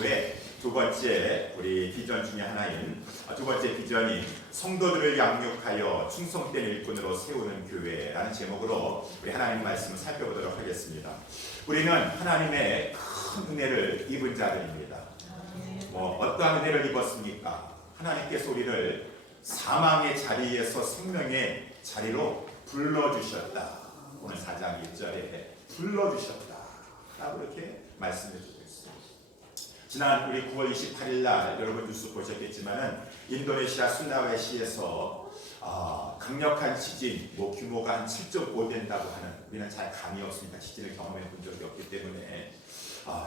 이후에 두 번째 우리 비전 중에 하나인 두 번째 비전이 성도들을 양육하여 충성된 일꾼으로 세우는 교회라는 제목으로 우리 하나님 말씀을 살펴보도록 하겠습니다. 우리는 하나님의 큰 은혜를 입은 자들입니다. 어떠한 은혜를 입었습니까? 하나님께서 우리를 사망의 자리에서 생명의 자리로 불러주셨다. 오늘 4장 1절에 불러주셨다 라고 이렇게 말씀해주고 있습니다. 지난 우리 9월 28일 날 여러분 뉴스 보셨겠지만은 인도네시아 술라웨시에서 강력한 지진, 규모가 한 7.5 된다고 하는, 우리는 잘 감이 없습니다. 지진을 경험해 본 적이 없기 때문에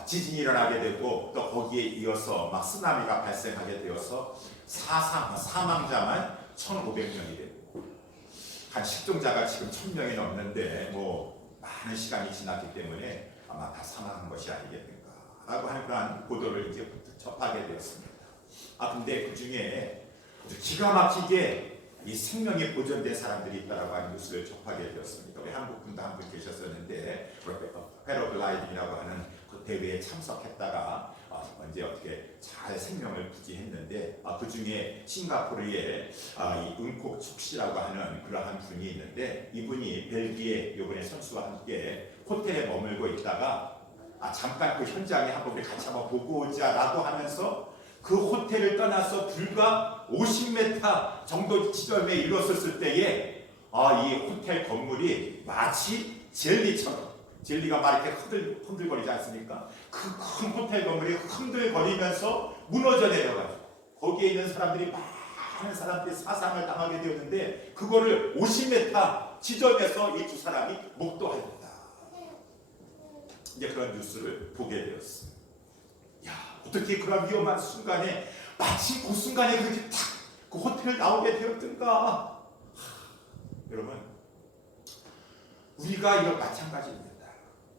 지진이 일어나게 되고 또 거기에 이어서 막 쓰나미가 발생하게 되어서 사망자만 1,500명이 되고 한 실종자가 지금 1,000명이 넘는데 많은 시간이 지났기 때문에 아마 다 사망한 것이 아니겠는가 라고 하는 그런 보도를 이제 접하게 되었습니다. 근데 그 중에 기가 막히게 이 생명이 보존된 사람들이 있다라고 하는 뉴스를 접하게 되었습니다. 우리 한국 분도 한 분 계셨었는데 패러글라이딩이라고 하는 그 대회에 참석했다가 언제 어떻게 잘 생명을 부지했는데 그 중에 싱가포르의 이 응콕 축시라고 하는 그러한 분이 있는데, 이분이 벨기에 요번에 선수와 함께 호텔에 머물고 있다가 잠깐 그 현장에 한번 우리 같이 한번 보고 오자라고 하면서 그 호텔을 떠나서 불과 50m 정도 지점에 이뤘었을 때에 이 호텔 건물이 마치 젤리처럼, 젤리가 막 이렇게 흔들거리지 않습니까? 그 큰 호텔 건물이 흔들거리면서 무너져 내려가지고 거기에 있는 사람들이, 많은 사람들이 사상을 당하게 되었는데, 그거를 50m 지점에서 이 두 사람이 목도하였다. 이제 그런 뉴스를 보게 되었어요. 어떻게 그런 위험한 순간에, 마치 그 순간에 그렇게 탁 그 호텔을 나오게 되었던가. 여러분, 우리가 이런 마찬가지입니다.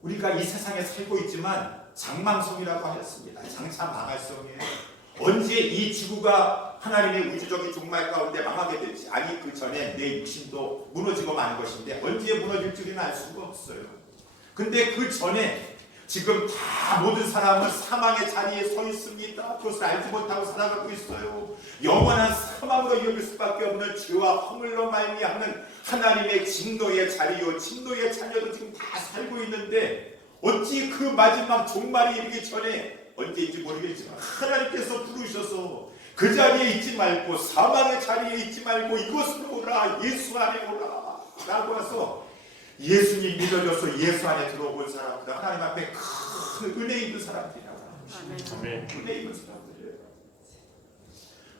우리가 이 세상에 살고 있지만 장망성이라고 하였습니다. 장차 망할 성이에요. 언제 이 지구가 하나님의 우주적인 종말 가운데 망하게 될지, 아니 그 전에 내 육신도 무너지고 마는 것인데 언제 무너질 줄은 알 수가 없어요. 근데 그 전에 지금 다 모든 사람은 사망의 자리에 서 있습니다. 그것을 알지 못하고 살아가고 있어요. 영원한 사망으로 이어질 수밖에 없는 죄와 허물로 말미암는 하나님의 진노의 자리요, 진노의 자녀도 지금 다 살고 있는데, 어찌 그 마지막 종말이 이르기 전에, 언제인지 모르겠지만 하나님께서 부르셔서 그 자리에 있지 말고, 사망의 자리에 있지 말고 이곳으로 오라, 예수 안에 오라 라고 해서 예수님 믿어줘서 예수 안에 들어온 사람들, 하나님 앞에 큰 은혜 있는 사람들이라고 합니다. 은혜 있는 사람들이에요.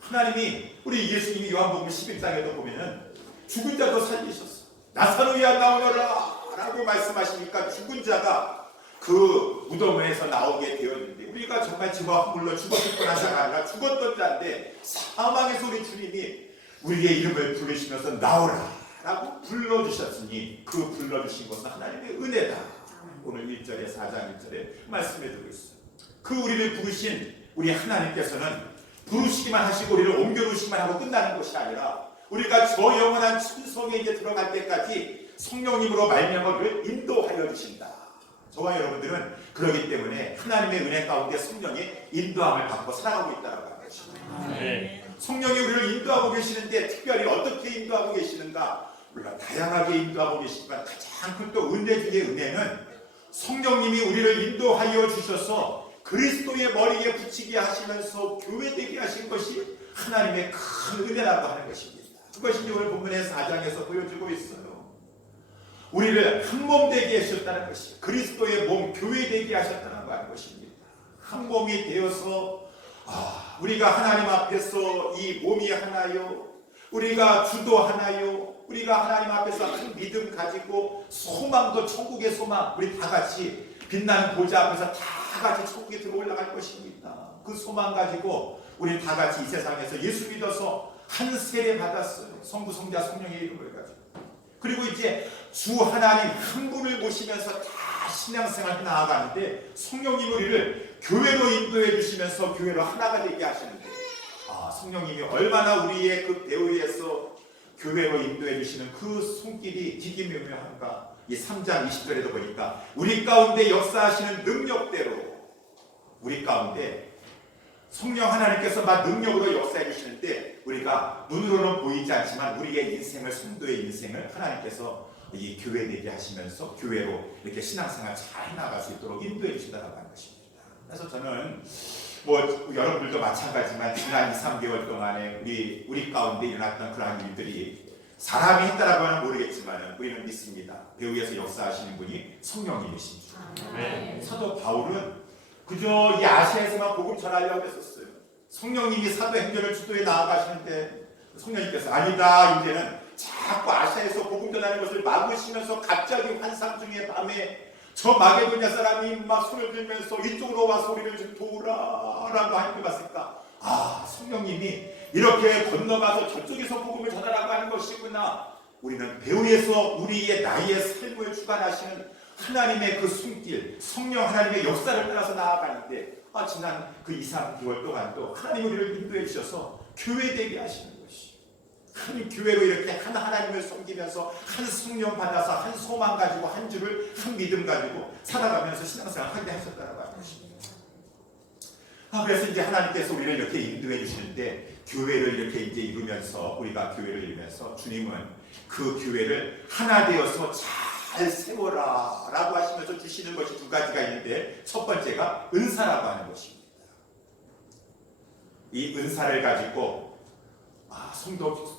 하나님이, 우리 예수님이 요한복음 11장에도 보면은 죽은 자도 살리셨어. 나사로야 나오너라 라고 말씀하시니까 죽은 자가 그 무덤에서 나오게 되었는데, 우리가 정말 죄와 허물로 죽었을 뻔한 자가 아니라 죽었던 자인데, 사망에서 우리 주님이 우리의 이름을 부르시면서 나오라 라고 불러주셨으니, 그 불러주신 것은 하나님의 은혜다. 오늘 1절에 4장 1절에 말씀해주고 있어요. 그 우리를 부르신 우리 하나님께서는 부르시기만 하시고 우리를 옮겨놓으시기만 하고 끝나는 것이 아니라, 우리가 저 영원한 천성에 이제 들어갈 때까지 성령님으로 말미암아 우리를 인도하여 주신다. 저와 여러분들은 그렇기 때문에 하나님의 은혜 가운데 성령의 인도함을 받고 살아가고 있다고 하는 것입니다. 성령이 우리를 인도하고 계시는데, 특별히 어떻게 인도하고 계시는가? 물론 다양하게 인도하고 계시지만 가장 큰 또 은혜 중의 은혜는, 성령님이 우리를 인도하여 주셔서 그리스도의 머리에 붙이게 하시면서 교회되게 하신 것이 하나님의 큰 은혜라고 하는 것입니다. 그것이 오늘 본문의 4장에서 보여주고 있어요. 우리를 한 몸 되게 하셨다는 것이, 그리스도의 몸, 교회 되게 하셨다는 것입니다. 한 몸이 되어서 우리가 하나님 앞에서 이 몸이 하나요, 우리가 주도하나요, 우리가 하나님 앞에서 한 믿음 가지고 소망도 천국의 소망, 우리 다 같이 빛나는 보좌 앞에서 다 같이 천국에 들어 올라갈 것입니다. 그 소망 가지고 우리 다 같이 이 세상에서 예수 믿어서 한 세례 받았어요. 성부, 성자, 성령의 이름을 가지고. 그리고 이제 주 하나님 한 분을 모시면서 다 신앙생활 나아가는데, 성령님 우리를 교회로 인도해 주시면서 교회로 하나가 되게 하시는데, 성령님이 얼마나 우리의 그 배후에서 교회로 인도해 주시는 그 손길이 기기묘묘한가. 이 3장 20절에도 보니까 우리 가운데 역사하시는 능력대로 우리 가운데 성령 하나님께서 막 능력으로 역사해 주시는데 우리가 눈으로는 보이지 않지만 우리의 인생을, 성도의 인생을 하나님께서 이 교회 되게 하시면서 교회로 이렇게 신앙생활 잘 해나갈 수 있도록 인도해 주신다고 하는 것입니다. 그래서 저는 여러분들도 마찬가지지만 지난 2, 3개월 동안에 우리 가운데 일어났던 그러한 일들이 사람이 했다라고 하는 모르겠지만 우리는 믿습니다. 배후에서 역사하시는 분이 성령님이십니다. 사도 바울은 그저 이 아시아에서만 복음 전하려고 했었어요. 성령님이 사도행전을 주도해 나아가시는데 성령님께서 아니다, 이제는 자꾸 아시아에서 복음 전하는 것을 막으시면서 갑자기 환상 중에 밤에 저 마게도냐 사람이 막 손을 들면서 이쪽으로 와서 우리를 좀 도우라라고 하는 걸 봤으니까 성령님이 이렇게 건너가서 저쪽에서 복음을 전하라고 하는 것이구나. 우리는 배후에서 우리의 나의 삶을 주관하시는 하나님의 그 손길, 성령 하나님의 역사를 따라서 나아가는데 지난 그 2, 3개월 동안도 하나님 우리를 인도해 주셔서 교회 되게 하시는 것이, 한 교회로 이렇게 한 하나님을 섬기면서 한 성령 받아서 한 소망 가지고 한 주를 한 믿음 가지고 살아가면서 신앙생활 하게 하셨다고 하는 것입니다. 그래서 이제 하나님께서 우리를 이렇게 인도해 주시는데 교회를 이렇게 이제 이루면서 우리가 교회를 이루면서 주님은 그 교회를 하나 되어서 잘 세워라 라고 하시면서 주시는 것이 두 가지가 있는데 첫 번째가 은사라고 하는 것입니다. 이 은사를 가지고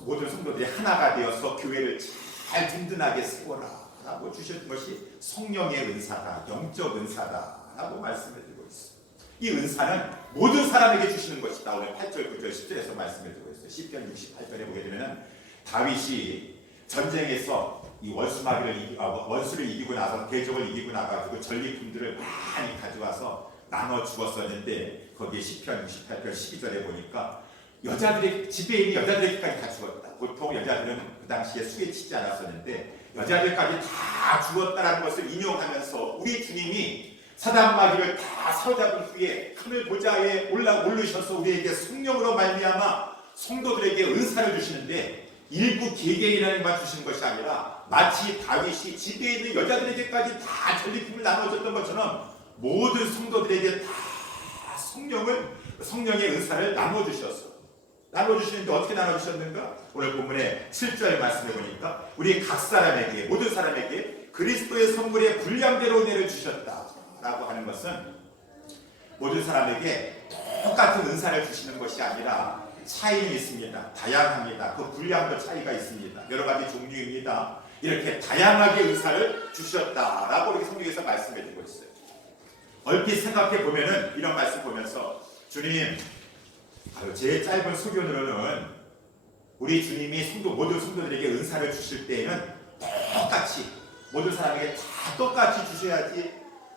모든 성도들이 하나가 되어서 교회를 잘 든든하게 세워라 라고 주신 것이 성령의 은사다, 영적 은사다 라고 말씀을 드리고 있어요. 이 은사는 모든 사람에게 주시는 것이다. 오늘 8절, 9절, 10절에서 말씀을 드리고 있어요. 시편 68절에 보게 되면 다윗이 전쟁에서 이 원수를 이기고 나서 대적을 이기고 나가지고 전리품들을 많이 가져와서 나눠 주었었는데 거기에 시편 68편 12절에 보니까 집에 있는 여자들에게까지 다 주었다. 보통 여자들은 그 당시에 수에 치지 않았었는데 여자들까지 다 주었다라는 것을 인용하면서 우리 주님이 사단마귀를 다 사로잡은 후에 하늘 보좌에 오르셔서 우리에게 성령으로 말미암아 성도들에게 은사를 주시는데 일부 개개인에게만 주시는 것이 아니라 마치 다윗이 집에 있는 여자들에게까지 다 전리품을 나눠줬던 것처럼 모든 성도들에게 다 성령의 은사를 나눠주시는데 어떻게 나눠주셨는가? 오늘 본문의 7절 말씀해 보니까 우리 각 사람에게, 모든 사람에게 그리스도의 선물의 분량대로 내려주셨다라고 하는 것은 모든 사람에게 똑같은 은사를 주시는 것이 아니라 차이는 있습니다. 다양합니다. 그 분량도 차이가 있습니다. 여러 가지 종류입니다. 이렇게 다양하게 은사를 주셨다라고 이렇게 성경에서 말씀해 주고 있어요. 얼핏 생각해 보면은 이런 말씀 보면서 주님, 제 짧은 소견으로는 우리 주님이 모든 성도들에게 은사를 주실 때에는 똑같이 모든 사람에게 다 똑같이 주셔야지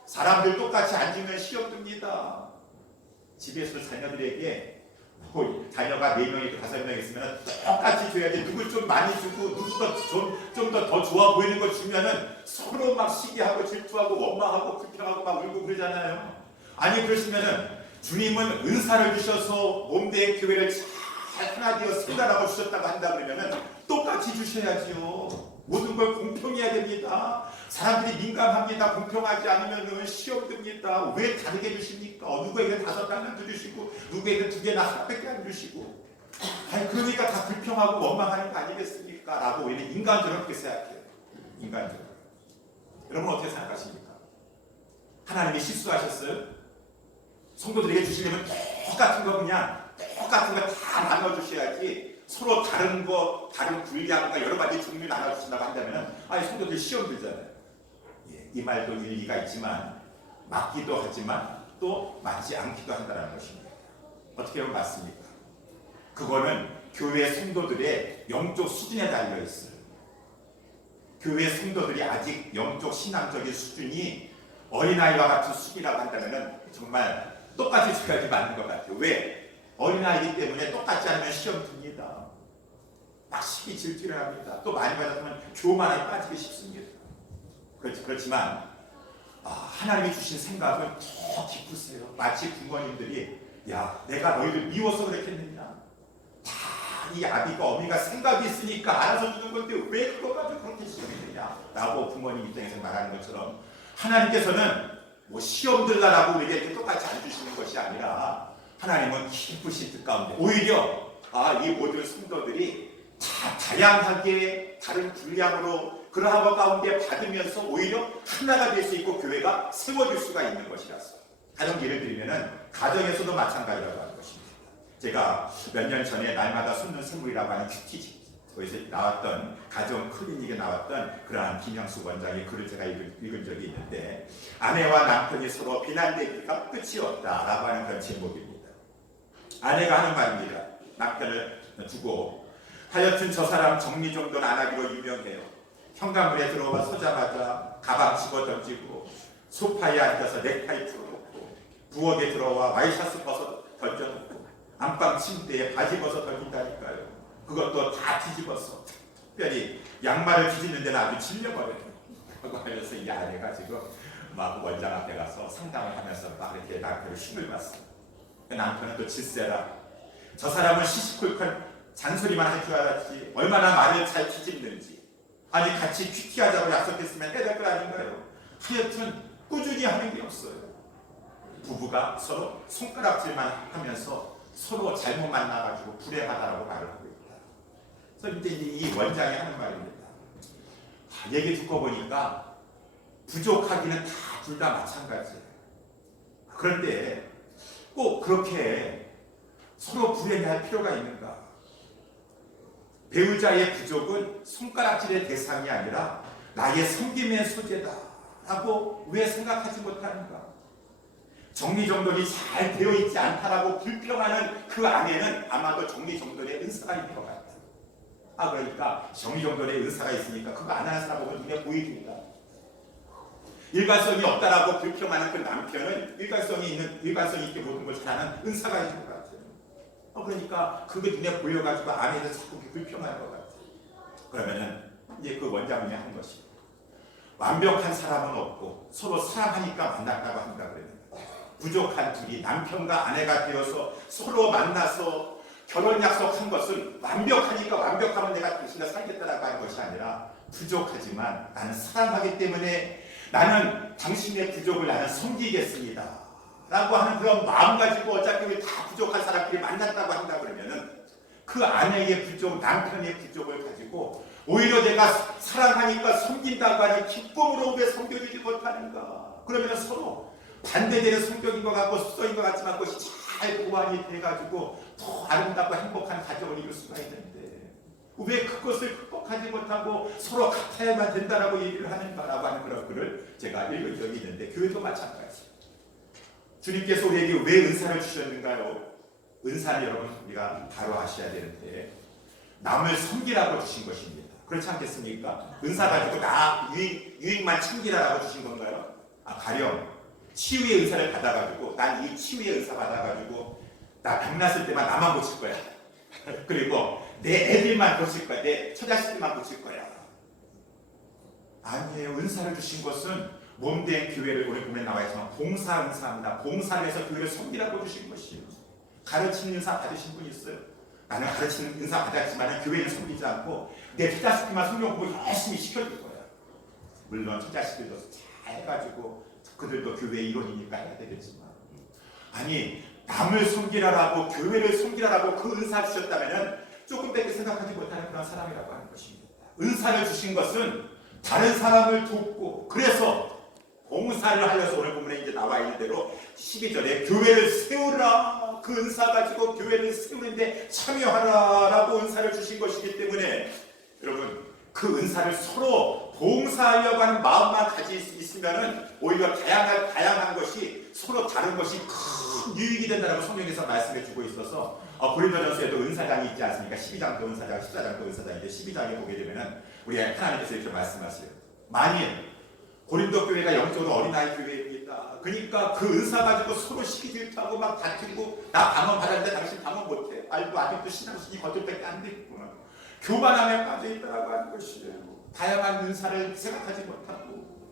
사람들 똑같이 안 주면 시험 듭니다. 집에서 자녀들에게 자녀가 4명이고 5명 있으면 똑같이 줘야지. 누굴 좀 많이 주고 누구가 좀 더 좋아 보이는 거 주면은 서로 막 시기하고 질투하고 원망하고 불평하고 막 울고 그러잖아요. 아니 그러시면은 주님은 은사를 주셔서 몸된 교회를 잘 하나 되어 세다라고 주셨다고 한다 그러면은 똑같이 주셔야지요. 모든 걸 공평해야 됩니다. 사람들이 민감합니다. 공평하지 않으면 시험 듭니다. 왜 다르게 주십니까? 누구에게는 5달란트 주시고 누구에게는 2개나 하나밖에 안 주시고. 그러니까 다 불평하고 원망하는 거 아니겠습니까? 라고 우리는 인간적으로 그렇게 생각해요. 인간적으로. 여러분 어떻게 생각하십니까? 하나님이 실수하셨어요? 성도들에게 주시려면 똑같은 거 다 나눠주셔야지. 서로 다른 분량과 여러 가지 종류 나눠주신다고 한다면 성도들 시험 들잖아요. 이 말도 일리가 있지만 맞기도 하지만 또 맞지 않기도 한다는 것입니다. 어떻게 보면 맞습니까? 그거는 교회 성도들의 영적 수준에 달려 있어요. 교회 성도들이 아직 영적 신앙적인 수준이 어린아이와 같은 수준이라고 한다면 정말 똑같이 줘야지 맞는 것 같아요. 왜? 어린아이기 때문에 똑같지 않으면 시험 듭니다. 막 시기 질투를 합니다. 또 많이 받았으면 교만에 빠지기 쉽습니다. 그렇지만 하나님이 주신 생각은 더 깊으세요. 마치 부모님들이 내가 너희들 미워서 그랬겠느냐? 다 이 아비가 어미가 생각이 있으니까 알아서 주는 건데 왜 그거 가지고 그렇게 시험이냐? 라고 부모님 입장에서 말하는 것처럼 하나님께서는 시험 들라라고 우리에게 똑같이 안 주시는 것이 아니라 하나님은 기쁘신 뜻 가운데 오히려 이 모든 성도들이 다 다양하게 다른 분량으로 그러한 것 가운데 받으면서 오히려 하나가 될 수 있고 교회가 세워질 수가 있는 것이라서 다른 예를 들면은 가정에서도 마찬가지라고 하는 것입니다. 제가 몇 년 전에 날마다 쏟는 선물이라고 하는 큐티지 거기서 나왔던 가정 클리닉에 나왔던 그러한 김영수 원장의 글을 제가 읽은 적이 있는데 아내와 남편이 서로 비난되기가 끝이 없다라고 하는 그런 제목입니다. 아내가 하는 말입니다. 남편을 두고 하여튼 저 사람 정리 정돈 안 하기로 유명해요. 현관문에 들어와 서자마자 가방 집어 던지고 소파에 앉아서 넥타이 풀어놓고 부엌에 들어와 와이셔츠 벗어 던져놓고 안방 침대에 바지 벗어 던진다니까요. 그것도 다 뒤집어서 특별히 양말을 뒤집는 데는 아주 질려버려요. 하고 하면서 이 아내가 지금 막 원장 앞에 가서 상담을 하면서 막 이렇게 남편을 힘을 봤어요. 남편은 또 질세라. 저 사람은 시시콜콜 잔소리만 할 줄 알았지 얼마나 말을 잘 뒤집는지. 아니 같이 큐티하자고 약속했으면 해야 될 거 아닌가요? 하여튼 꾸준히 하는 게 없어요. 부부가 서로 손가락질만 하면서 서로 잘못 만나가지고 불행하다라고 말을 하고 있다. 그래서 이제 이 원장이 하는 말입니다. 얘기 듣고 보니까 부족하기는 다 둘 다 마찬가지예요. 그런데 꼭 그렇게 서로 불행할 필요가 있는가? 배우자의 부족은 손가락질의 대상이 아니라 나의 섬김의 소재다 라고 왜 생각하지 못하는가? 정리정돈이 잘 되어 있지 않다라고 불평하는 그 아내는 아마도 정리정돈의 은사가 있는 것 같다. 그러니까 정리정돈의 은사가 있으니까 그거 안 하는 사람 보면 눈에 보이니까. 일관성이 없다라고 불평하는 그 남편은 일관성이 있게 모든 걸 잘하는 은사가 있는 것 같아요. 그러니까 그게 눈에 보여가지고 아내는 자꾸 불평할 것 같아요. 그러면은 이제 그 원장님이 한 것이 완벽한 사람은 없고 서로 사랑하니까 만났다고 한다 그랬는데 부족한 둘이 남편과 아내가 되어서 서로 만나서 결혼 약속한 것은 완벽하니까 완벽하면 내가 당신과 살겠다라고 하는 것이 아니라 부족하지만 나는 사랑하기 때문에 나는 당신의 부족을 나는 섬기겠습니다 라고 하는 그런 마음 가지고 어차피 다 부족한 사람끼리 만났다고 한다 그러면은 그 아내의 부족, 남편의 부족을 가지고 오히려 내가 사랑하니까 섬긴다고 하는 기쁨으로 왜 섬겨주지 못하는가? 그러면 서로 반대되는 성격인 것 같고 숫성인 것 같지만 그것이 잘 보완이 돼가지고 더 아름답고 행복한 가정을 이룰 수가 있는데 왜 그것을 극복하지 못하고 서로 같아야만 된다라고 얘기를 하는가라고 하는 그런 글을 제가 읽은 적이 있는데 교회도 마찬가지예요. 주님께서 우리에게 왜 은사를 주셨는가요? 은사는 여러분 우리가 바로 아셔야 되는데 남을 섬기라고 주신 것입니다. 그렇지 않겠습니까? 은사 가지고 나 유익만 챙기라고 주신 건가요? 가령 치유의 은사를 받아가지고 난 이 치유의 은사 받아가지고 나 병났을 때만 나만 고칠 거야. 그리고 내 애들만 고칠 거야. 내 처자식들만 고칠 거야. 아니에요. 은사를 주신 것은 몸된 교회를 오늘 보면 나와 있지만 봉사 은사입니다. 봉사를 해서 교회를 섬기라고 주신 것이에요. 가르치는 은사 받으신 분 있어요? 나는 가르치는 은사 받았지만 교회는 섬기지 않고 내 처자식들만 성경 공부 열심히 시켜줄 거야. 물론 처자식들도 잘 해가지고 그들도 교회 일원이니까 해야 되겠지만 아니 남을 섬기라라고 교회를 섬기라라고 그 은사를 주셨다면 조금밖에 생각하지 못하는 그런 사람이라고 하는 것입니다. 은사를 주신 것은 다른 사람을 돕고 그래서 봉사를 하려서 오늘 본문에 이제 나와 있는 대로 12절에 교회를 세우라 그 은사 가지고 교회를 세우는데 참여하라라고 은사를 주신 것이기 때문에 여러분 그 은사를 서로 봉사하려고 하는 마음만 가지고 있으면은 오히려 다양한 것이 서로 다른 것이 큰 유익이 된다라고 성경에서 말씀해 주고 있어서 고린도전서에도 은사장이 있지 않습니까? 12장도 은사장, 14장도 은사장인데 12장에 보게 되면은 우리 하나님께서 이렇게 말씀하세요. 만일 고린도 교회가 영적으로 어린아이 교회입니다. 그러니까 그 은사 가지고 서로 시기 질투하고 막 다투고 나 방언 받았는데 당신 방언 못해. 알고 아직도 신앙수준이 거들밖에 안 됐구나. 교만함에 빠져있다라고 하는 것이에요. 다양한 은사를 생각하지 못하고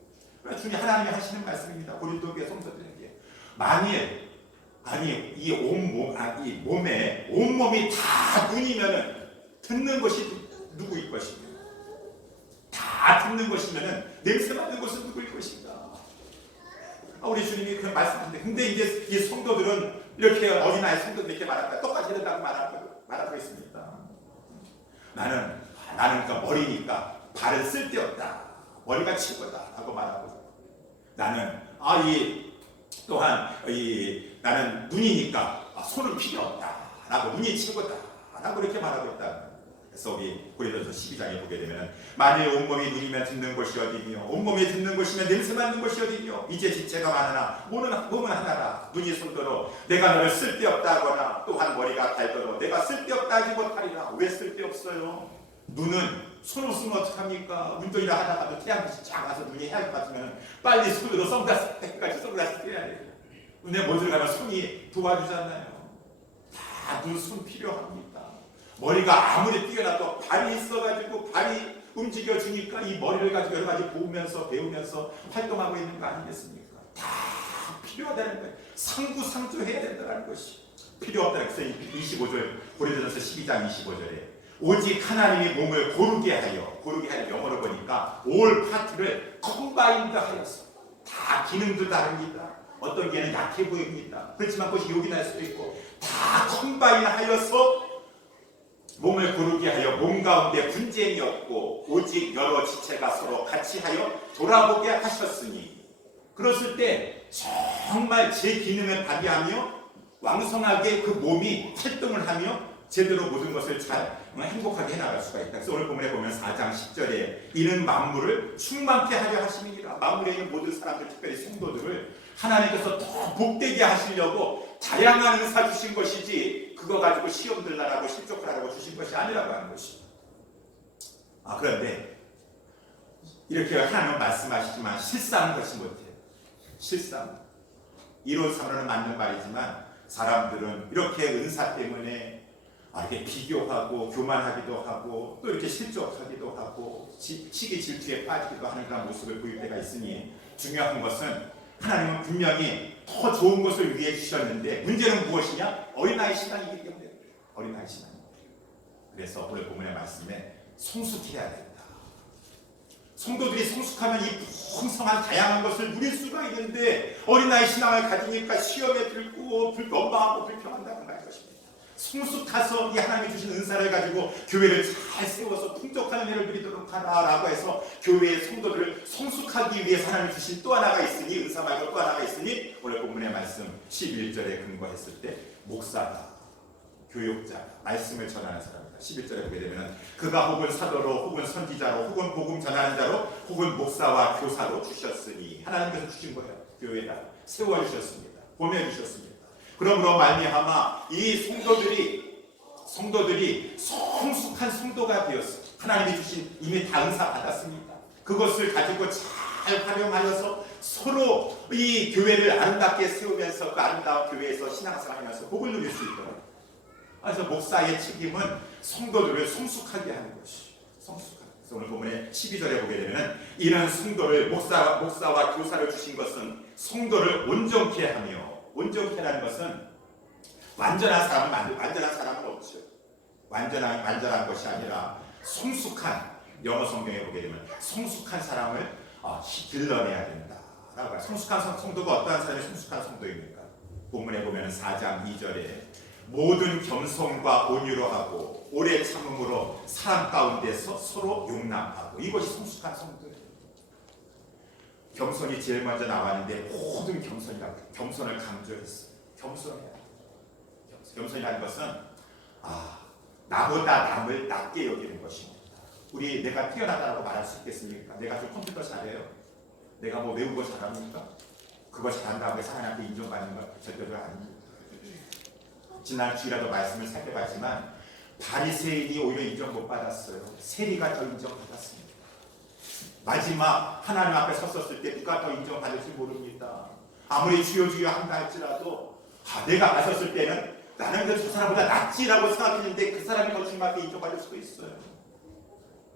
주님 하나님이 하시는 말씀입니다. 고린도 교회 성도들에게 만일 이 몸에 온몸이 다 눈이면은 듣는 것이 누구일 것인가? 다 듣는 것이면은 냄새 맡는 것은 누구일 것인가? 우리 주님이 그런 말씀하는데 근데 이제 이 성도들은 이렇게 어린아이 성도들 이렇게 말합니다. 똑같이 된다고 말하고 있습니다. 나는 그 머리니까 발은 쓸데없다. 머리가 최고다 하고 말하고, 나는 또한 나는 눈이니까 손은 필요 없다 라고, 눈이 최고다 라고 이렇게 말하고 있다. 그래서 우리 고린도전서 12장에 보게 되면, 만일 온몸이 눈이면 듣는 곳이 어디며 온몸이 듣는 곳이면 냄새 맡는 곳이 어디며 이제 지체가 많으나 몸은 하나라. 눈이 손도로 내가 너를 쓸데없다 하거나 또한 머리가 달도록 내가 쓸데없다 하지 못하리라. 왜 쓸데없어요? 눈은 손 없으면 어떡합니까? 운동이라 하다가도 태양빛이 쫙 와서 눈이 해할 것 같으면 빨리 손으로 선글라스 때까지 선글라스 떼야 돼요. 눈에 못 들어가면 손이 도와주잖아요. 다 눈 손 필요합니다. 머리가 아무리 뛰어나도 발이 있어가지고 발이 움직여주니까 이 머리를 가지고 여러 가지 보면서 배우면서 활동하고 있는 거 아니겠습니까? 다 필요하다는 거예요. 상부상조해야 된다는 것이 필요 없다는 거예요. 25절 고린도전서 12장 25절에 오직 하나님이 몸을 고르게 하여 영어로 보니까 올 파트를 컴바인드 하여서, 다 기능도 다릅니다. 어떤 개는 약해 보입니다. 그렇지만 그것이 욕이 날 수도 있고, 다 컴바인 하여서 몸을 고르게 하여 몸 가운데 분쟁이 없고 오직 여러 지체가 서로 같이 하여 돌아보게 하셨으니, 그랬을 때 정말 제 기능을 발휘하며 왕성하게 그 몸이 활동을 하며 제대로 모든 것을 잘 행복하게 해나갈 수가 있다. 그래서 오늘 본문에 보면 4장 10절에 이는 만물을 충만케 하려 하심이니라. 만물에 있는 모든 사람들, 특별히 성도들을 하나님께서 더 복되게 하시려고 다양한 은사 주신 것이지, 그거 가지고 시험 들라라고 실족하라고 주신 것이 아니라고 하는 것입니다. 그런데 이렇게 하나님은 말씀하시지만 실상은 그렇지 못해요. 실상 이론상으로는 맞는 말이지만 사람들은 이렇게 은사 때문에 이렇게 비교하고 교만하기도 하고 또 이렇게 실족하기도 하고 시기 질투에 빠지기도 하는 그런 모습을 보일 때가 있으니, 중요한 것은 하나님은 분명히 더 좋은 것을 위해 주셨는데 문제는 무엇이냐? 어린아이 신앙이기 때문에. 어린아이 신앙. 그래서 오늘 본문의 말씀에 성숙해야 된다. 성도들이 성숙하면 이 풍성한 다양한 것을 누릴 수가 있는데, 어린아이 신앙을 가지니까 시험에 들고 원망하고 불평한다는 것입니다. 성숙해서 이 하나님이 주신 은사를 가지고 교회를 잘 세워서 풍족한 은혜를 누리도록 하라라고 해서 교회의 성도들을 성숙하기 위해서 하나님이 주신 또 하나가 있으니, 은사 말고 또 하나가 있으니, 오늘 본문의 말씀 11절에 근거했을 때 목사다, 교육자다, 말씀을 전하는 사람이다. 11절에 보게 되면 그가 혹은 사도로 혹은 선지자로 혹은 복음 전하는 자로 혹은 목사와 교사로 주셨으니, 하나님께서 주신 거예요. 교회다 세워주셨습니다. 보내주셨습니다. 그러므로 말미암아 이 성도들이 성숙한 성도가 되었어. 하나님이 주신 이미 다 은사 받았습니다. 그것을 가지고 잘 활용하여서 서로 이 교회를 아름답게 세우면서 그 아름다운 교회에서 신앙생활하면서 복을 누릴 수 있도록. 그래서 목사의 책임은 성도들을 성숙하게 하는 것이 성숙하게. 그래서 오늘 본문에 12절에 보게 되면 이는 성도를 목사와 교사를 주신 것은 성도를 온전케 하며, 온전케라는 것은 완전한 사람은 없죠. 완전한 것이 아니라 성숙한, 영어 성경에 보게 되면 성숙한 사람을 길러내야 된다라고 해요. 성숙한 성도가 어떠한 사람이 성숙한 성도입니까? 본문에 보면 4장 2절에 모든 겸손과 온유로 하고 오래 참음으로 사람 가운데서 서로 용납하고, 이것이 성숙한 성도예요. 겸손이 제일 먼저 나왔는데 모든 겸손을 강조했어요. 겸손이라는 것은 나보다 남을 낮게 여기는 것입니다. 내가 뛰어나다라고 말할 수 있겠습니까? 내가 좀 컴퓨터 잘해요. 내가 뭐 외우고 잘합니까? 그거 잘한다고 해서 하나님 앞에 인정받는 것 절대로 아닙니다. 지난 주일에도 말씀을 살펴봤지만 바리새인이 오히려 인정 못 받았어요. 세리가 더 인정받았습니다. 마지막 하나님 앞에 섰었을 때 누가 더 인정받을지 모릅니다. 아무리 주여 주여 한다 할지라도 내가 나섰을 때는 나는 저 사람보다 낫지라고 생각했는데 그 사람이 더 주님 앞에 인정받을 수도 있어요.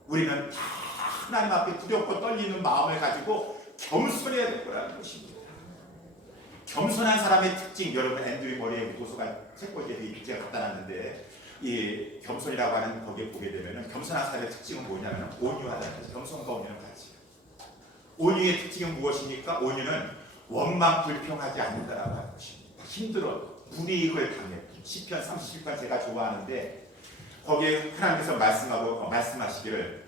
우리는 다 하나님 앞에 두렵고 떨리는 마음을 가지고 겸손해야 될 거라는 것입니다. 겸손한 사람의 특징, 여러분 앤드류 머리의 도서관 책꽂이에 제가 갖다 놨는데, 이 겸손이라고 하는 거기에 보게 되면 겸손한 사람의 특징은 뭐냐면 온유하다는 거죠. 겸손과 온유는 같이. 온유의 특징은 무엇입니까? 온유는 원망 불평하지 않는다라고 하는 것입니다. 힘들어도 불이익을 당했던 시편 37편 제가 좋아하는데 거기에 하나님께서 말씀하시기를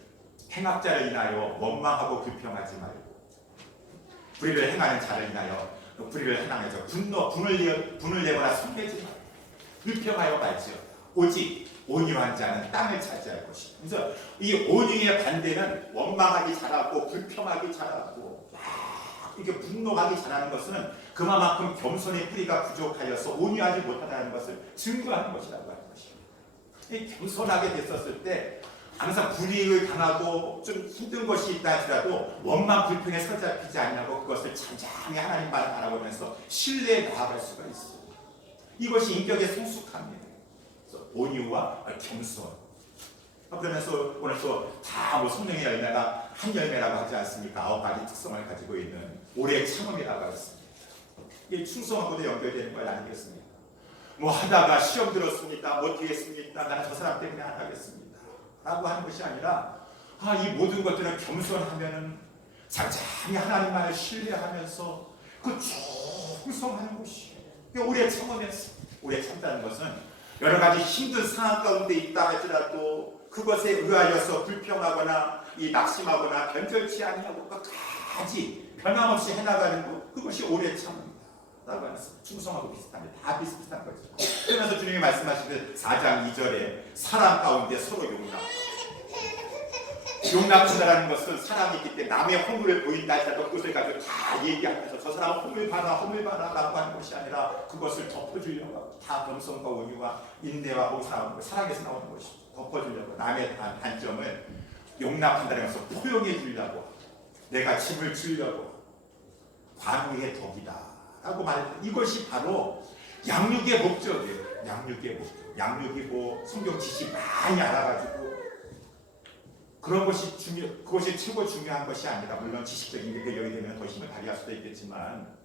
행악자를 인하여 원망하고 불평하지 말고 불의를 행하는 자를 인하여 불의를 행하면서 분을 내거나 성내지 말고 불평하여 말지어다. 오직 온유한 자는 땅을 차지할 것이다. 그래서 이 온유의 반대는 원망하기 잘하고 불평하기 잘하고 이렇게 분노하기 잘하는 것은 그만큼 겸손의 뿌리가 부족하여서 온유하지 못하다는 것을 증거하는 것이라고 하는 것입니다. 겸손하게 됐었을 때 항상 불이익을 당하고 좀 힘든 것이 있다 하더라도 원망 불평에 사로잡히지 않냐고 그것을 잠잠히 하나님만 바라보면서 신뢰에 나아갈 수가 있어요. 이것이 인격의 성숙함이에요. 그래서 온유와 겸손. 그러면서 오늘 또다 성령의 열매가 한 열매라고 하지 않습니까? 9가지 특성을 가지고 있는 오래 참음이라고 했습니다. 이게 충성하고도 연결되는 거 아니겠습니까? 뭐 하다가 시험 들었습니다. 못 하겠습니다. 나는 저 사람 때문에 안 하겠습니다. 라고 하는 것이 아니라 이 모든 것들은 겸손하면은 잠잠히 하나님만을 신뢰하면서 그 충성하는 것이에요. 오래 참으면서 오래 참다는 것은 여러 가지 힘든 상황 가운데 있다 할지라도 그것에 의하여서 불평하거나 낙심하거나 변절치 아니하고 끝까지 변함없이 해나가는 것, 그것이 오래 참음이다 라고 하면서 충성하고 비슷합니다. 다 비슷비슷한 거죠. 그러면서 주님이 말씀하시듯 4장 2절에 사람 가운데 서로 용납한다라는 것은 사람이 있기 때문에 남의 허물을 보인다 할지라도 그것을 가지고 다 얘기하면서 저 사람은 허물 봐라 라고 하는 것이 아니라 그것을 덮어주려고 하고 다 겸손과 온유와 인내와 사랑에서 나오는 것이죠. 덮어주려고 남의 단점을 용납한다는 것을 포용해 주려고 하고 내가 짐을 주려고 관우의 덕이다 라고 말했던 이것이 바로 양육의 목적이에요. 양육의 목적. 양육이 뭐 성경 지식 많이 알아가지고 그런 것이 그것이 최고 중요한 것이 아니라 물론 지식적인 게 여기 되면 더 힘을 발휘할 수도 있겠지만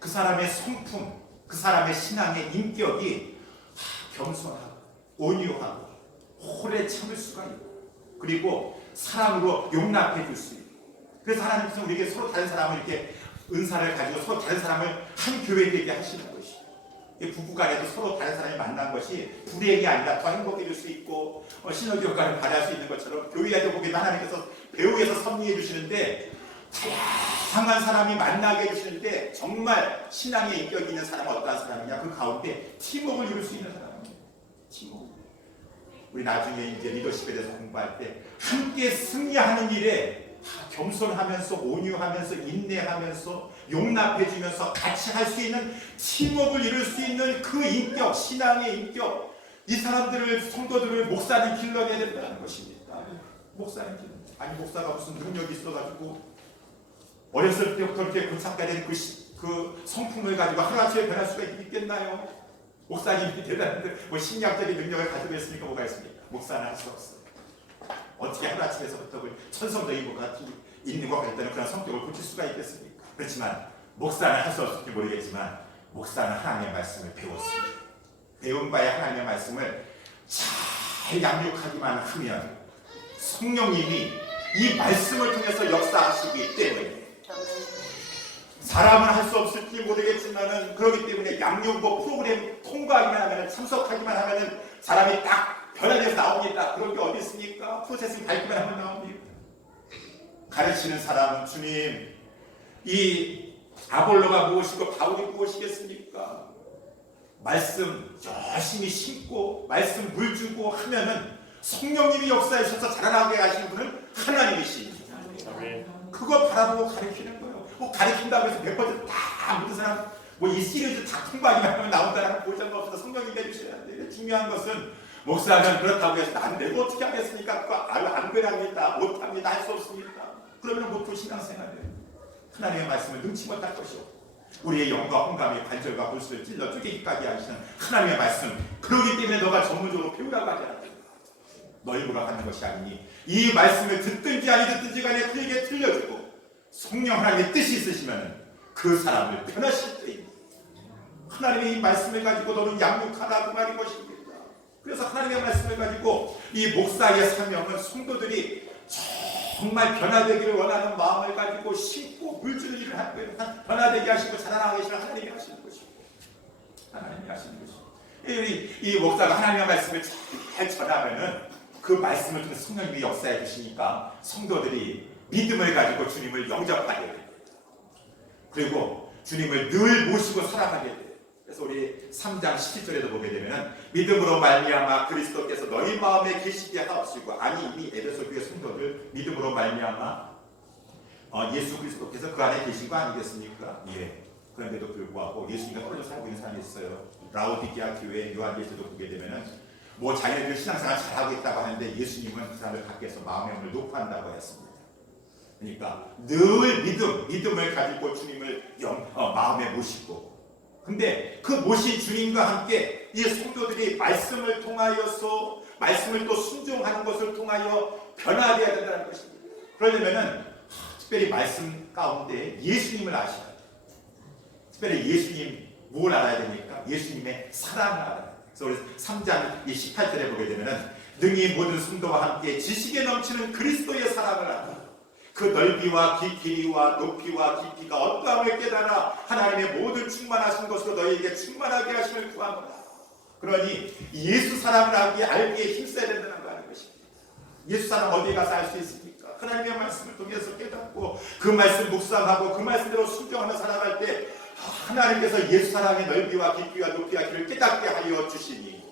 그 사람의 성품, 그 사람의 신앙의 인격이 겸손하고 온유하고 오래 참을 수가 있고 그리고 사랑으로 용납해 줄 수 있고 그래서 하나님께서 우리에게 서로 다른 사람을 이렇게 은사를 가지고 서로 다른 사람을 한 교회 되게 하시는 것이죠. 부부간에도 서로 다른 사람이 만난 것이 불이익이 아니라 더 행복해질 수 있고 시너지 효과를 발휘할 수 있는 것처럼 교회에도 보기에도 하나님께서 배후에서 섭리해 주시는데 다양한 사람이 만나게 해주시는데 정말 신앙의 인격이 있는 사람은 어떤 사람이냐 그 가운데 팀워크를 이룰 수 있는 사람입니다. 팀워크. 우리 나중에 이제 리더십에 대해서 공부할 때 함께 승리하는 일에 겸손하면서 온유하면서 인내하면서 용납해주면서 같이 할 수 있는 팀워크를 이룰 수 있는 그 인격, 신앙의 인격 이 사람들을 성도들을 목사는 길러내야 된다는 것입니다. 목사는 길러. 아니 목사가 무슨 능력이 있어가지고 어렸을 때부터 이렇게 고착가 된 그 성품을 가지고 하루아침에 변할 수가 있겠나요? 목사님이 대단한데 뭐 심리학적인 능력을 가지고 있으니까 뭐가 있습니까? 목사는 할 수 없어요. 어떻게 하루아침에서부터 천성적인 것 같이 있는 것 같다는 그런 성격을 고칠 수가 있겠습니까? 그렇지만 목사는 할 수 없을지 모르겠지만 목사는 하나님의 말씀을 배웠습니다. 배운 바에 하나님의 말씀을 잘 양육하기만 하면 성령님이 이 말씀을 통해서 역사하시기 때문에 사람은 할 수 없을지 모르겠지만은 그렇기 때문에 양육부 프로그램 통과하기만 하면은 참석하기만 하면은 사람이 딱 변화돼서 나옵니다. 그런 게 어디 있습니까? 프로세스 밟기만 하면 나옵니다. 가르치는 사람은 주님 이 아볼로가 무엇이고 바울이 무엇이겠습니까? 말씀 열심히 심고 말씀 물 주고 하면은 성령님이 역사하셔서 자라나게 하시는 분은 하나님이십니다. 그거 바라보고 가르치는 거예요. 가르친다고 해서 100% 다 모든 사람 이 시리즈 다 통과하기만 하면 나온다는 보장도 없어서 성령님이 해주셔야 돼요. 중요한 것은 목사는 그렇다고 해서 난 내가 어떻게 하겠습니까? 그거 안 그럽니다. 못합니다. 할 수 없습니다. 그러면 못할 신앙생활이에요. 하나님의 말씀을 능치 못할 것이오. 우리의 영과 혼감이 관절과 골수를 찔러 쪼개기까지 하시는 하나님의 말씀. 그러기 때문에 너가 전문적으로 배우라고 하지 않았습니까? 너 일부러 하는 것이 아니니 이 말씀을 듣든지 아니 듣든지 간에 그에게 들려주고 성령 하나님의 뜻이 있으시면 그 사람을 변화시킬 때입니다. 하나님의 이 말씀을 가지고 너는 양육하라 그 말인 것입니다. 그래서 하나님의 말씀을 가지고 이 목사의 사명은 성도들이 정말 변화되기를 원하는 마음을 가지고 심고 물주는 일을 할 거예요. 변화되게 하시고 자라나게 하시는 하나님이 하시는 것입니다. 하나님이 하시는 것입니다. 이 목사가 하나님의 말씀을 잘 전하면은 그 말씀을 통해 성령님이 역사해 주시니까 성도들이 믿음을 가지고 주님을 영접하게 됩니다. 그리고 주님을 늘 모시고 살아가게 돼요. 그래서 우리 3장 17절에도 보게 되면 믿음으로 말미암아 그리스도께서 너희 마음에 계시게 하옵시고, 아니 이미 에베소 교회 성도들 믿음으로 말미암아 예수 그리스도께서 그 안에 계신 거 아니겠습니까? 예. 그런데도 불구하고 예수님과 홀로 살고 있는 사람이 있어요. 라오디게아 교회 요한계시도 보게 되면은 뭐 자기네들 신앙생활 잘하고 있다고 하는데 예수님은 그 사람을 밖에서 마음의 문을 높한다고 했습니다. 그러니까 늘 믿음을 가지고 주님을 마음에 모시고, 근데 그 모신 주님과 함께 이 성도들이 말씀을 통하여서 말씀을 또 순종하는 것을 통하여 변화되어야 된다는 것입니다. 그러려면은 특별히 말씀 가운데 예수님을 아셔야 돼요. 특별히 예수님 뭘 알아야 됩니까? 예수님의 사랑을 알아야 돼요. 그래서 우리 3장 18절에 보게 되면은 능히 모든 성도와 함께 지식에 넘치는 그리스도의 사랑을 알아 그 넓이와 길이와 높이와 깊이가 어떠함을 깨달아 하나님의 모든 충만하신 것으로 너희에게 충만하게 하심을 구하노라. 그러니 예수 사랑을 알기에 힘써야 된다는 거 하는 것입니다. 예수 사랑 어디에 가서 알 수 있습니까? 하나님의 말씀을 통해서 깨닫고 그 말씀 묵상하고 그 말씀대로 순종하며 살아갈 때 하나님께서 예수 사랑의 넓이와 깊이와 높이와 길을 깨닫게 하여 주시니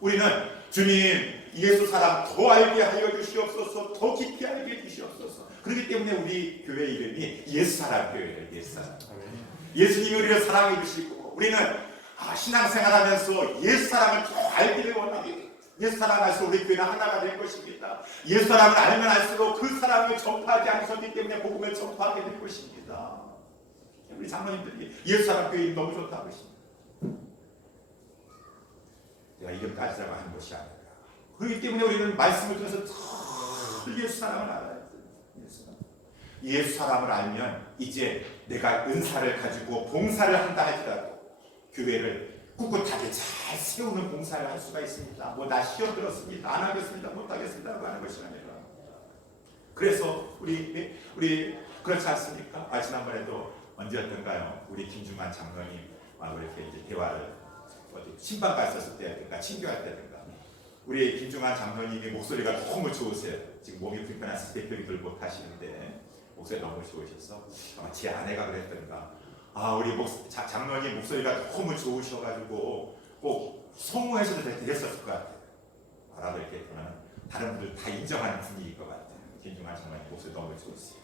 우리는 주님 예수 사랑 더 알게 하여 주시옵소서, 더 깊이 알게 주시옵소서. 그렇기 때문에 우리 교회 이름이 예수사랑 교회예요. 예수사랑. 예수님이 우리를 사랑해 주시고 우리는 신앙생활하면서 예수사랑을 더 알기를 원합니다. 예수사랑에서 우리 교회는 하나가 될 것입니다. 예수사랑을 알면 알수록 그 사랑을 전파하지 않으셨기 때문에 복음을 전파하게 될 것입니다. 우리 장로님들이 예수사랑 교회 이름 너무 좋다고 하십니다. 내가 이름 따지자고 하는 것이 아니라 그렇기 때문에 우리는 말씀을 통해서 더 예수사랑을 알아야 돼요. 예수 사랑을 알면 이제 내가 은사를 가지고 봉사를 한다 할지라도 교회를 꿋꿋하게 잘 세우는 봉사를 할 수가 있습니다. 뭐 나 시험 들었습니다, 안 하겠습니다, 못 하겠습니다 하는 것이 아니라, 그래서 우리 그렇지 않습니까? 지난번에도 언제였던가요? 우리 김중환 장로님 이렇게 이제 대화를 신방 갔었을 때든가 친교할 때든가 우리 김중환 장로님이 목소리가 너무 좋으세요. 지금 몸이 불편해서 대표기들 못 하시는데 목소리 너무 좋으셔서 아마 제 아내가 그랬던가 우리 장로님 목소리가 너무 좋으셔가지고 꼭 성모에서도 그랬었을 것 같아요. 나도 이렇게 보면 다른 분들 다 인정하는 분위기일 것 같아요. 김중환 장로님 목소리 너무 좋으세요.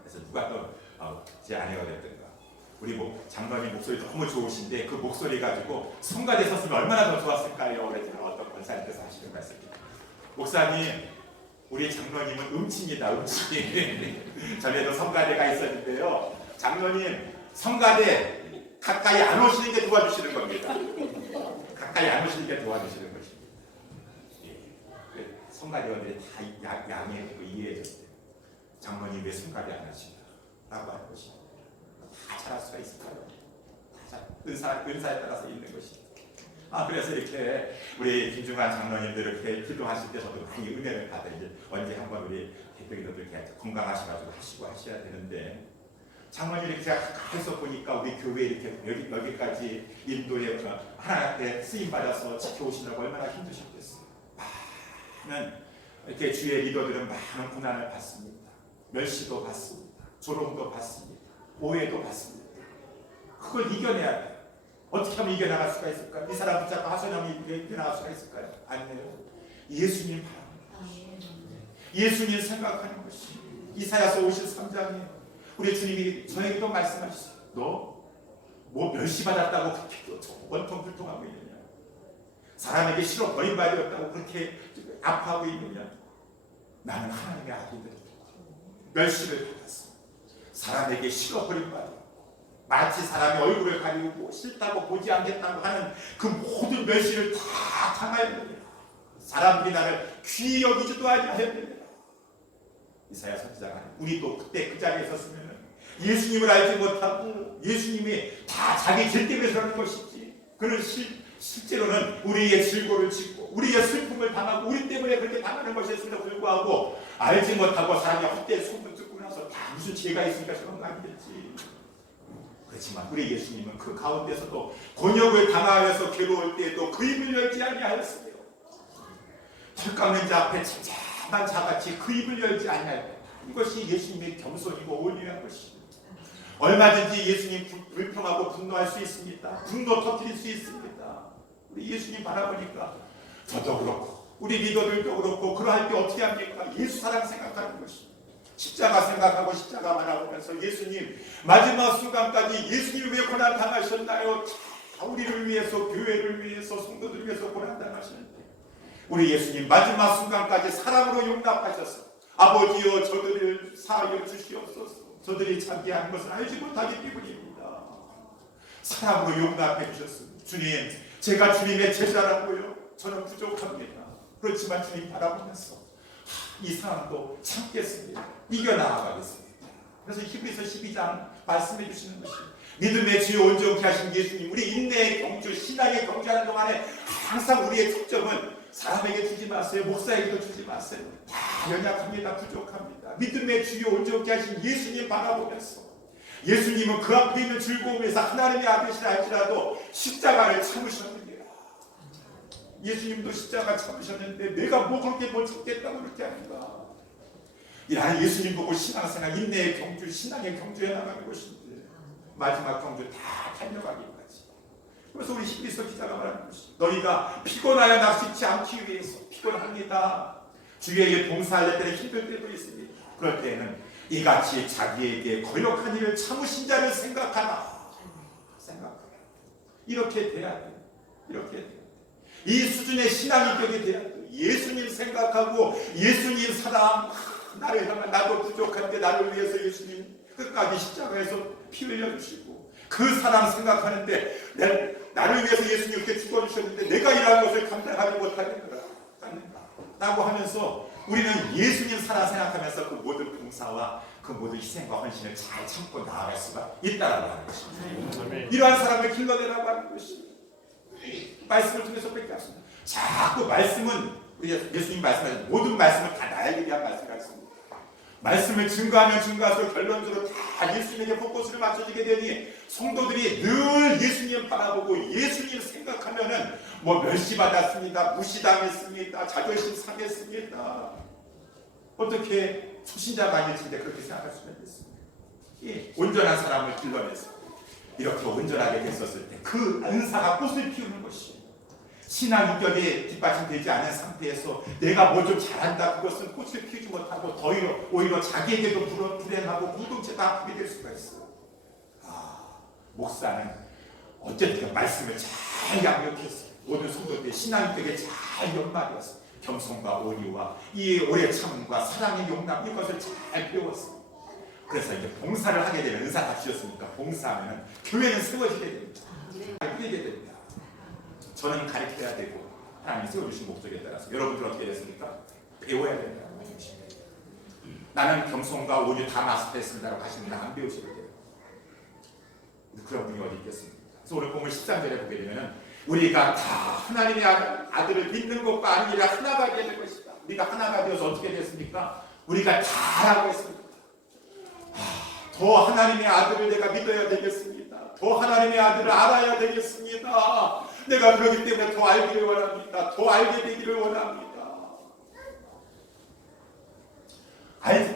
그래서 누가 또 제 아내가 그랬던가 우리 장로님 목소리 너무 좋으신데 그 목소리 가지고 성가대 섰으면 얼마나 더 좋았을까요? 그랬더니 어떤 권사님께서 하시는 말씀입니다. 목사님, 우리 장로님은 음치입니다. 음치. 전에도 성가대가 있었는데요. 장로님 성가대 가까이 안 오시는 게 도와주시는 겁니다. 가까이 안 오시는 게 도와주시는 것입니다. 성가대원들이 다 양해해주고 이해해줬어요. 장로님 왜 성가대 안 하시나? 라고 하는 것입니다. 다 잘할 수가 있을까요? 은사에 따라서 있는 것입니다. 그래서 이렇게 우리 김중환 장로님들 이렇게 기도하실 때 저도 많이 은혜를 받아 이제 언제 한번 우리 대표님들 이렇게 건강하셔가지고 하시고 하셔야 되는데 장로님 이렇게 가까이서 보니까 우리 교회 이렇게 여기까지 인도에 하나님께 쓰임 받아서 지켜오시느라고 얼마나 힘드셨겠어요. 많은 이렇게 주의 리더들은 많은 고난을 받습니다. 멸시도 받습니다. 조롱도 받습니다. 오해도 받습니다. 그걸 이겨내야 돼요. 어떻게 하면 이겨나갈 수가 있을까요? 이 사람 붙잡고 하소연하면 이겨나갈 수가 있을까요? 아니에요. 예수님 바랍니다. 예수님 생각하는 것이 이사야서 53장에 우리 주님이 저에게도 말씀하셨어요. 너 뭐 멸시받았다고 그렇게 원통 불통하고 있느냐? 사람에게 싫어 버림받았다고 그렇게 아파하고 있느냐? 나는 하나님의 아들들이다. 멸시를 받았어. 사람에게 싫어 버림받아 마치 사람의 얼굴을 가리고 싫다고 보지 않겠다고 하는 그 모든 멸시를 다 당하였느냐. 사람들이 나를 귀히 여기지도 아니하였느냐. 이사야 선지자가 우리도 그때 그 자리에 있었으면 예수님을 알지 못하고 예수님이 다 자기 질 때문에 그러는 것이지 그는 실제로는 우리의 질고를 짓고 우리의 슬픔을 당하고 우리 때문에 그렇게 당하는 것이었음에도 불구하고 알지 못하고 사람이 헛되이 소문 듣고 나서 다 무슨 죄가 있으니까 저런 거 아니겠지. 그렇지만 우리 예수님은 그 가운데서도 곤욕을 당하여서 괴로울 때에도 그 입을 열지 아니하였으며 털 깎는 자 앞에 잠잠한 자같이 그 입을 열지 아니하였다. 이것이 예수님의 겸손이고 온유한 것입니다. 얼마든지 예수님 불평하고 분노할 수 있습니다. 분노 터뜨릴 수 있습니다. 우리 예수님 바라보니까 저도 그렇고 우리 리더들도 그렇고 그러할 때 어떻게 합니까? 예수 사랑 생각하는 것입니다. 십자가 생각하고 십자가 바라보면서 예수님 마지막 순간까지 예수님 왜 고난 당하셨나요? 다 우리를 위해서, 교회를 위해서, 성도들을 위해서 고난 당하셨는데 우리 예수님 마지막 순간까지 사랑으로 용납하셔서 아버지여 저들을 사하여 주시옵소서. 저들이 자기한 것을 알지 못하기 때문입니다. 사랑으로 용납해 주셨습니다. 주님, 제가 주님의 제자라고요. 저는 부족합니다. 그렇지만 주님 바라보면서 이 상황도 참겠습니다. 이겨나가겠습니다. 그래서 히브리서 12장 말씀해 주시는 것이 믿음의 주요 온전케 하신 예수님, 우리 인내의 경주, 신앙의 경주하는 동안에 항상 우리의 초점은 사람에게 주지 마세요. 목사에게도 주지 마세요. 다 연약합니다. 부족합니다. 믿음의 주요 온전케 하신 예수님 바라보면서 예수님은 그 앞에 있는 즐거움에서 하나님의 아들이시라 할지라도 십자가를 참으셨느니라. 예수님도 십자가 참으셨는데 내가 뭐 그렇게 뭘 참겠다고 그렇게 합니까? 나는 예수님 보고 신앙생활, 인내의 경주, 신앙의 경주에 나가는 것인데 마지막 경주 다 달려가기까지. 그래서 우리 히브리서 기자가 말하는 것이 너희가 피곤하여 낙심치 않기 위해서 피곤합니다. 주위에 봉사할 때는 힘들 때도 있습니다. 그럴 때는 이같이 자기에게 거역한 일을 참으신 자를 생각하라. 이렇게 돼야 돼요. 이렇게 돼요. 이 수준의 신앙인격이 돼야 돼요. 예수님 생각하고 예수님 사랑, 나를 향한 나도 부족한데 나를 위해서 예수님 끝까지 십자가에서 피 흘려주시고 그 사랑 생각하는데 나를 위해서 예수님 이렇게 죽어주셨는데 내가 이러한 것을 감당하지 못하겠노라 라고 하면서 우리는 예수님 사랑 생각하면서 그 모든 봉사와 그 모든 희생과 헌신을 잘 참고 나아갈 수가 있다라고 하는 것입니다. 이러한 사람을 길러내라고 하는 것입니다. 말씀을 통해서 뺏게 합니다. 자꾸 말씀은 우리 예수님 말씀하신 모든 말씀은 다 나에게 대한 말씀 같습니다. 말씀을 증거하면 증거할수록 결론적으로 다 예수님에게 포커스를 맞춰지게 되니 성도들이 늘 예수님 바라보고 예수님 생각하면은 뭐 멸시받았습니다, 무시당했습니다, 자존심 상했습니다. 어떻게 초신자가 아니신데 그렇게 생각할 수는 있습니다. 이 온전한 사람을 길러내서 이렇게 온전하게 됐었을 때 그 은사가 꽃을 피우는 것이에요. 신앙 인격이 뒷받침되지 않은 상태에서 내가 뭐 좀 잘한다 그것은 꽃을 피우지 못하고 더 오히려 자기에게도 불행하고 공동체가 아프게 될 수가 있어요. 목사는 어쨌든 말씀을 잘 양육해서 모든 성도들의 신앙 인격에 잘 연말이어서 겸손과 온유와 이 오래 참음과 사랑의 용납 이것을 잘 배웠습니다. 그래서 이제 봉사를 하게 되면 은사가 주셨으니까 봉사하면 교회는 세워지게 됩니다. 가르치게 됩니다. 저는 가르쳐야 되고 하나님이 세워주신 목적에 따라서 여러분들 어떻게 됐습니까? 배워야 된다는 것입니다. 나는 겸손과 온유 다 마스터했습니다라고 하시면 안 배우셔도 돼요. 그런 분이 어디 있겠습니까? 그래서 오늘 본문 13절에 보게 되면 우리가 다 하나님의 아들을 믿는 것과 아니라 하나가 되는 것이다. 우리가 하나가 되어서 어떻게 됐습니까? 우리가 다라고 했습니다. 더 하나님의 아들을 내가 믿어야 되겠습니다. 더 하나님의 아들을 알아야 되겠습니다. 내가 그렇기 때문에 더 알기를 원합니다. 더 알게 되기를 원합니다.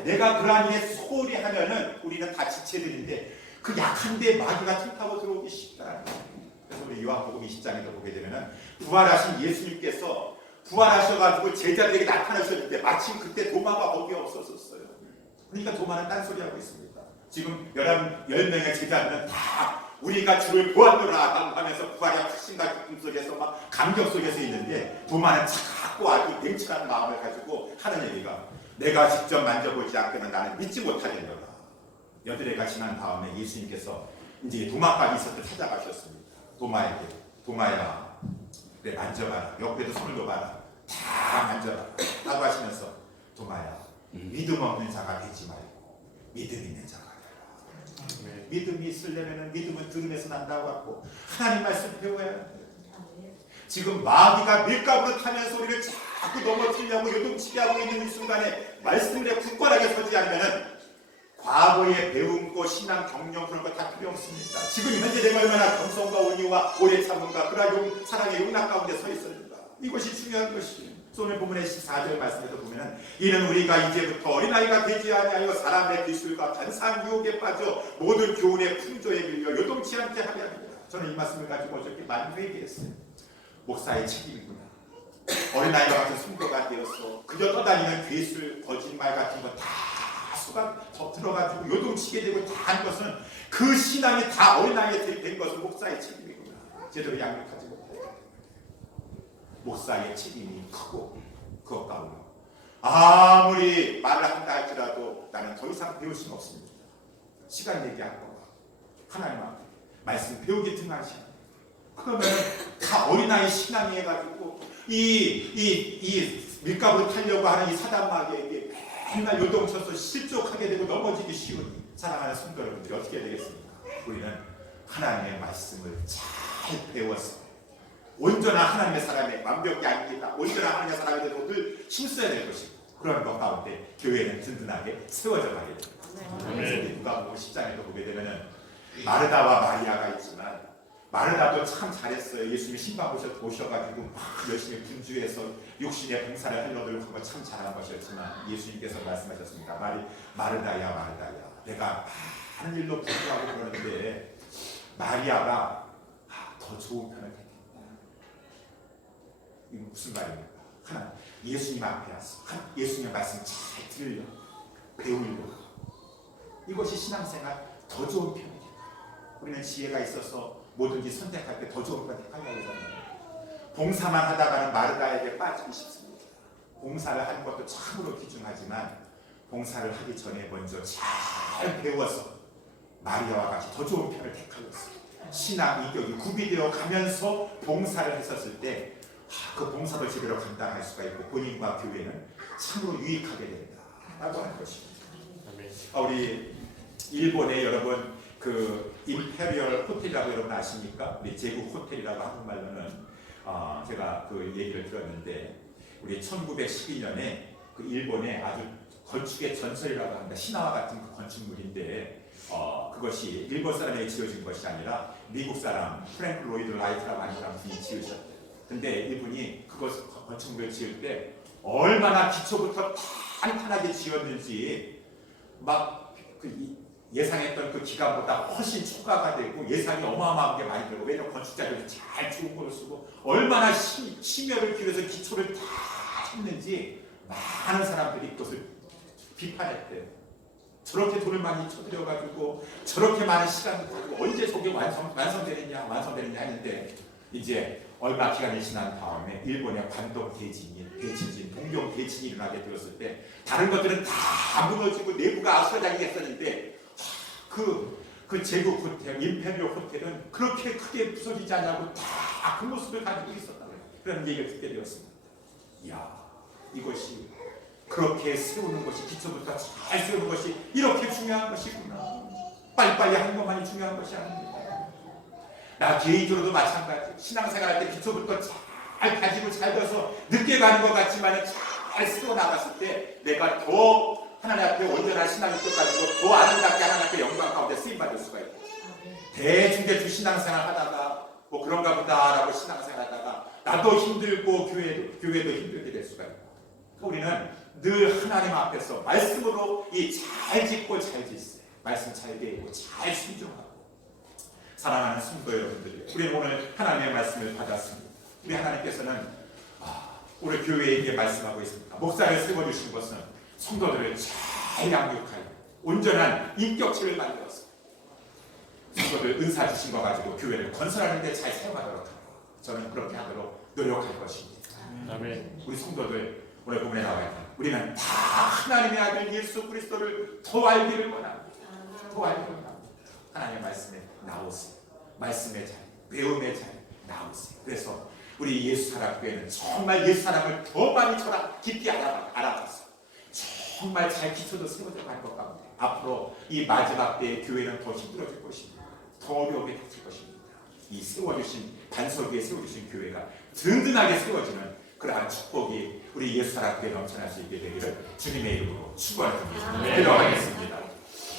내가 그러한 일에 소홀히 하면은 우리는 다 지체들인데 그 약한데 마귀가 틈타고 들어오기 쉽다. 그래서 우리 요한복음 20장에도 보게 되면은 부활하신 예수님께서 부활하셔가지고 제자들에게 나타나셨는데 마침 그때 도마가 거기에 없었어요. 그러니까 도마는 딴소리하고 있습니다. 지금 10명의 제자들은 다 우리가 주를 보았노라 하면서 부활의 확신과 기쁨 속에서 막 감격 속에서 있는데 도마는 자꾸 아주 냉철한 마음을 가지고 하는 얘기가 내가 직접 만져보지 않고는 나는 믿지 못하겠노라. 여드레가 지난 다음에 예수님께서 이제 도마까지 있었을 때 찾아가셨습니다. 도마에게 도마야 그래 만져봐라. 옆에도 손을 놓아봐라. 다 만져봐라. 라고 하시면서 도마야 믿음 없는 자가 되지 말고 믿음 있는 자가 되라. 믿음이 있으려면 믿음은 들음에서 난다고 하고 하나님 말씀 배워야 돼요. 지금 마귀가 밀가부를 타면서 우리를 자꾸 넘어뜨리려고 요동치게 하고 있는 이 순간에 말씀에 굳건하게 서지 않으면 과거에 배운 거, 신앙 경력 그런 거 다 필요 없습니다. 지금 현재 내가 얼마나 겸손과 온유와 오래 참는가, 그러나 사랑의 용납 가운데 서 있었는가, 이것이 중요한 것이에요. 오늘 본문의 14절 말씀에서 보면은 이는 우리가 이제부터 어린아이가 되지 아니하여 사람의 기술과 간사한 유혹에 빠져 모든 교훈의 풍조에 밀려 요동치 않게 하려 합니다. 저는 이 말씀을 가지고 어저께 많이 회개했어요. 목사의 책임이구나. 어린아이와 같은 성도가 되어서 그저 떠다니는 괴술, 거짓말 같은 거 다 속아 들어가지고 요동치게 되고 다 한 것은 그 신앙이 다 어린아이에 된 것은 목사의 책임이구나. 제대로 양육하지 못해요. 목사의 책임이 크고 그것 가운데 아무리 말을 한다 할지라도 나는 더 이상 배울 수는 없습니다. 시간 얘기할 거가 하나님 앞에 말씀 배우기 등한 시간. 그러면 다 어린아이 신앙이 해가지고 이 밀가루로 타려고 하는 이 사단마귀에게 맨날 요동쳐서 실족하게 되고 넘어지기 쉬운 사랑하는 성도 여러분들이 어떻게 되겠습니까? 우리는 하나님의 말씀을 잘 배워서 온전한 하나님의 사람의 완벽이 아닙니다. 온전한 하나님의 사람이 되도록 늘 힘써야 될 것입니다. 그런 것 가운데 교회는 든든하게 세워져 가게 됩니다. 그래서 누가복음 10장에도 보게 되면은 마르다와 마리아가 있지만 마르다도 참 잘했어요. 예수님이 신방 오셔가지고 막 열심히 분주해서 육신의 봉사를 하려고 하고 참 잘한 것이었지만 예수님께서 말씀하셨습니다. 마르다야 마르다야, 내가 많은 일로 분주하고 그러는데 마리아가 더 좋은 편을 택했다. 이거 무슨 말입니까? 하나, 예수님 앞에 와서 예수님의 말씀 잘 들으려, 배우려, 이것이 신앙생활 더 좋은 편이에요. 우리는 지혜가 있어서 뭐든지 선택할 때 더 좋은 걸 택하려고 하잖아요. 봉사만 하다가는 마르다에게 빠지기 쉽습니다. 봉사를 하는 것도 참으로 귀중하지만 봉사를 하기 전에 먼저 잘 배워서 마리아와 같이 더 좋은 편을 택하고 있습니다. 신앙 인격이 구비되어 가면서 봉사를 했었을 때 그 봉사도 제대로 감당할 수가 있고 본인과 교회는 참으로 유익하게 된다 라고 하는 것입니다. 우리 일본에 여러분 그 임페리얼 호텔이라고 여러분 아십니까? 우리 제국 호텔이라고 한국말로는 제가 그 얘기를 들었는데 우리 1912년에 그 일본에 아주 건축의 전설이라고 합니다. 신화와 같은 그 건축물인데 그것이 일본 사람에게 지어진 것이 아니라 미국 사람 프랭크 로이드 라이트라고 하는 사람이 지으셨대요. 근데 이분이 그것 건축물을 지을 때 얼마나 기초부터 탄탄하게 지었는지 막 그 예상했던 그 기간보다 훨씬 초과가 되고 예산이 어마어마하게 많이 들고, 왜냐하면 건축자들이 잘 좋은 걸 쓰고 얼마나 심혈을 기울여서 기초를 다 했는지 많은 사람들이 그것을 비판했대요. 저렇게 돈을 많이 쳐들여가지고 저렇게 많은 시간을 가지고 언제 저게 완성되느냐 했는데 이제 얼마 기간이 지난 다음에 일본의 관동 대지진, 동경 대진이 일어나게 되었을 때 다른 것들은 다 무너지고 내부가 아수라장이겠었는데 그 제국 호텔, 임페리얼 호텔은 그렇게 크게 부서지지 않냐고 다 그 모습을 가지고 있었다고요. 그런 얘기를 듣게 되었습니다. 이야, 이것이 그렇게 세우는 것이, 기초부터 잘 세우는 것이 이렇게 중요한 것이구나. 빨리빨리 하는 것만이 중요한 것이 아닙니다. 나 개인적으로도 마찬가지. 신앙생활할 때 기초부터 잘 가지고 잘 돼서 늦게 가는 것 같지만 잘 세워 나갔을 때 내가 더 하나님 앞에 온전한 신앙을 가지고 더 아름답게 하나님 앞에 영광 가운데 쓰임받을 수가 있고, 대충 신앙생활 하다가 뭐 그런가 보다라고 신앙생활 하다가 나도 힘들고 교회도 힘들게 될 수가 있고, 우리는 늘 하나님 앞에서 말씀으로 이 잘 짓고 잘 짓어요. 말씀 잘 배우고 잘 순종하고. 사랑하는 성도 여러분들이, 우리는 오늘 하나님의 말씀을 받았습니다. 우리 하나님께서는 우리 교회에게 말씀하고 있습니다. 목사를 세워주신 것은 성도들을 잘 양육하여 온전한 인격체를 만들어서 성도들 은사 주신 거 가지고 교회를 건설하는 데 잘 사용하도록 합니다. 저는 그렇게 하도록 노력할 것입니다. 아멘. 우리 성도들 오늘 본문에 나와 있다. 우리는 다 하나님의 아들 예수 그리스도를 더 알기를 원합니다. 더 알기를 원합니다. 하나님의 말씀에 나오세요. 말씀의 자리, 배움의 자리 나오세요. 그래서 우리 예수사랑교회는 정말 예수사랑을 더 많이 깊이 알아봐서 정말 잘 기초도 세워져 가는 것 가운데 앞으로 이 마지막 때의 교회는 더 힘들어질 것입니다. 더 어려움에 닥칠 것입니다. 이 세워주신 반석 위에 세워주신 교회가 든든하게 세워지는 그러한 축복이 우리 예수사랑교회에 넘쳐날 수 있게 되기를 주님의 이름으로 축원합니다. 기도하겠습니다.